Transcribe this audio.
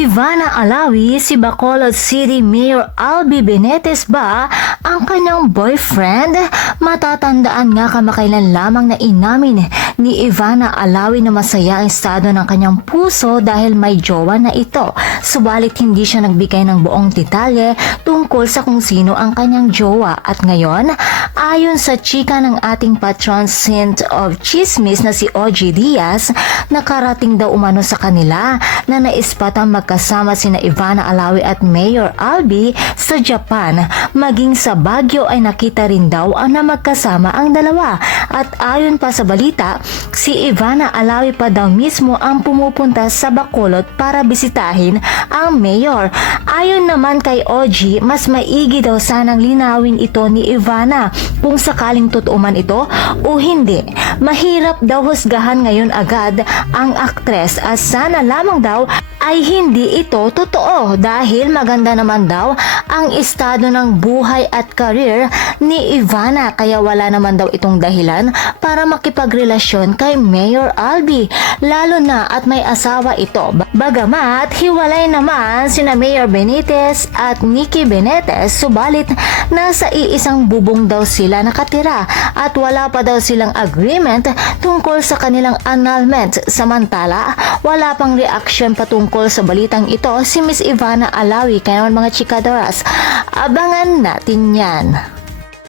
Ivana Alawi, si Bacolod City Mayor Albi Benitez ba ang kanyang boyfriend? Matatandaan nga kamakailan lamang na inamin ni Ivana Alawi na masaya ang estado ng kanyang puso dahil may jowa na ito. Subalit hindi siya nagbigay ng buong detalye tungkol sa kung sino ang kanyang jowa. At ngayon, ayon sa chika ng ating patron saint of chismis na si OG Diaz, nakarating daw umano sa kanila na naispatang magkasama sina Ivana Alawi at Mayor Albi sa Japan. Maging sa Baguio ay nakita rin daw na magkasama ang dalawa. At ayon pa sa balita, si Ivana Alawi pa daw mismo ang pumupunta sa Bacolod para bisitahin ang mayor. Ayon naman kay OG, mas maigi daw sanang linawin ito ni Ivana kung sakaling totoo man ito o hindi. Mahirap daw husgahan ngayon agad ang aktres at sana lamang daw ay hindi ito totoo dahil maganda naman daw ang estado ng buhay at career ni Ivana, kaya wala naman daw itong dahilan para makipagrelasyon kay Mayor Albi, lalo na at may asawa ito. Bagamat hiwalay naman sina Mayor Benitez at Nikki Benitez, subalit nasa iisang bubong daw sila nakatira at wala pa daw silang agreement tungkol sa kanilang annulment. Samantala, wala pang reaksyon patungkol sa balitang ito si Miss Ivana Alawi. Kaya naman mga chikadoras, abangan natin yan.